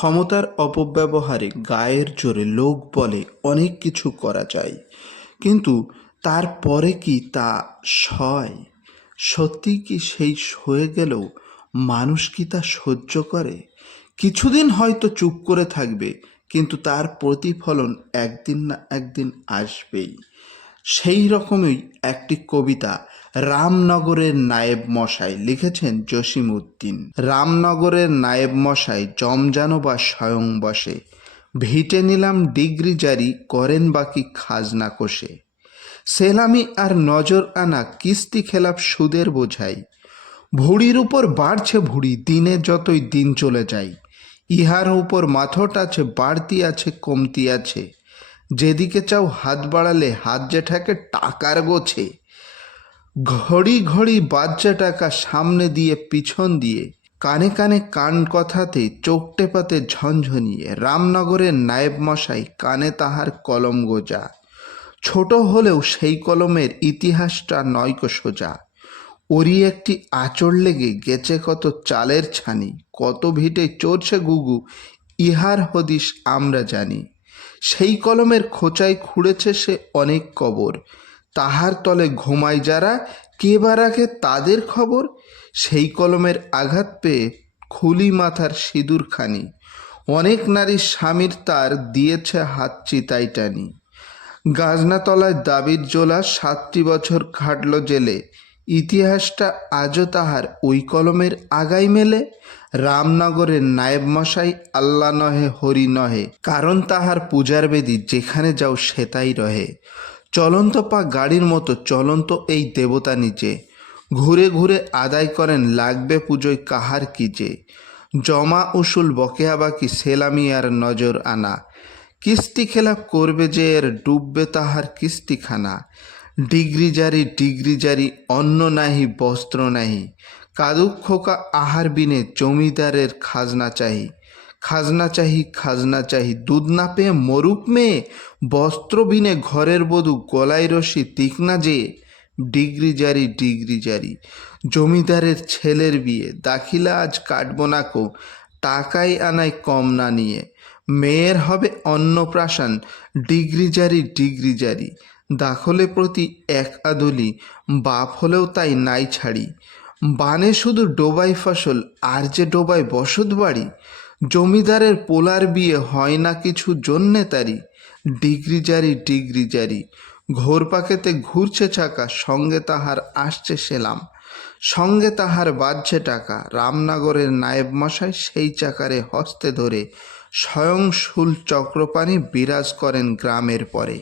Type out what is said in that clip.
ক্ষমতার অপব্যবহারে গায়ের জোরে লোক বলে অনেক কিছু করা যায়, কিন্তু তারপরে কি তা সয়? সত্যি কি সেই সয়ে গেলেও মানুষ কি তা সহ্য করে? কিছুদিন হয়তো চুপ করে থাকবে, কিন্তু তার প্রতিফলন একদিন না একদিন আসবেই। সেই রকমই একটি কবিতা রামনগরের নায়েব মশাই লিখেছেন জসিমউদ্দিন। রামনগরের নায়েব মশাই জমজানো বা স্বয়ং বসে, ভিটে নিলাম ডিগ্রি জারি, করেন বাকি খাজনা কষে। সেলামি আর নজর আনা কিস্তি খেলাপ সুদের বোঝাই, ভুঁড়ির উপর বাড়ছে ভুঁড়ি, দিনে যতই দিন চলে যায়। ইহার উপর মাথট আছে, বাড়তি আছে কমতি আছে, যেদিকে চাও হাত বাড়ালে হাত যে ঠেকে টাকার গোছে। ঘড়ি ঘড়ি বাচ্চা টাকা, সামনে দিয়ে পিছন দিয়ে, কানে কানে কান কথাতে চোখ টেপাতে ঝনঝনিয়ে। রামনগরের নায়েব মশাই কানে তাহার কলম গোজা, ছোট হলেও সেই কলমের ইতিহাসটা নয়কো সোজা। ওরই একটি আঁচড় লেগে গেছে কত চালের ছানি, কত ভিটে চড়ছে গুগু, ইহার হদিস আমরা জানি। সেই কলমের খোঁচায় খুঁড়েছে সে অনেক কবর, তাহার তলে ঘুমায় যারা, কে বা রাখে তাদের খবর। সেই কলমের আঘাত পেয়ে খুলি মাথার সিঁদুরখানি, অনেক নারীর স্বামীর তার দিয়েছে হাত চিতায় টানি। গাজনাতলায় দাবির জোলা, 7টি বছর খাটল জেলে, ইতিহাসটা আজও তাহার ওই কলমের আগাই মেলে। রামনগরের নায়েব মশাই আল্লাহ নহে হরি নহে, কারণ তাহার পূজার বেদি যেখানে যাও সেতাই রহে। চলন্ত পা গাড়ির মতো চলন্ত এই দেবতা নিচে, ঘুরে ঘুরে আদায় করেন লাগবে পুজোয় কাহার কি যে। জমা উসুল বকেয়া বাকি, সেলামি আর নজর আনা, কিস্তি খেলাপ করবে যে এর ডুববে তাহার কিস্তিখানা। ডিগ্রি জারি অন্ন নাহি বস্ত্র নাহি, কাদুক খোকা আহার বিনে জমিদারের খাজনা চাহি। খাজনা চাহি খাজনা চাহি, দুধ না পেয়ে মরুক মেয়ে, বস্ত্র বিনে ঘরের বধূ গলায় রশি তীক্ষ্ণা যে। ডিগ্রি জারি জমিদারের ছেলের বিয়ে, দাখিলা আজ কাটবো না কো, টাকাই আনায় কম না নিয়ে। মেয়ের হবে অন্নপ্রাশন, ডিগ্রি জারি দাখলে প্রতি এক আদলি, বাপ হলেও তাই নাই ছাড়ি। বানে শুধু ডোবাই ফসল, আর যে ডোবায় বসত বাড়ি, জমিদারের পোলার বিয়ে হয় না কিছু জন্যে তারি। ডিগ্রি জারি ঘোর পাকেতে ঘুরছে চাকা, সঙ্গে তাহার আসছে সেলাম, সঙ্গে তাহার বাজছে টাকা। রামনগরের নায়েব মশাই সেই চাকারে হস্তে ধরে, স্বয়ং শুল চক্রপাণি বিরাজ করেন গ্রামের পরে।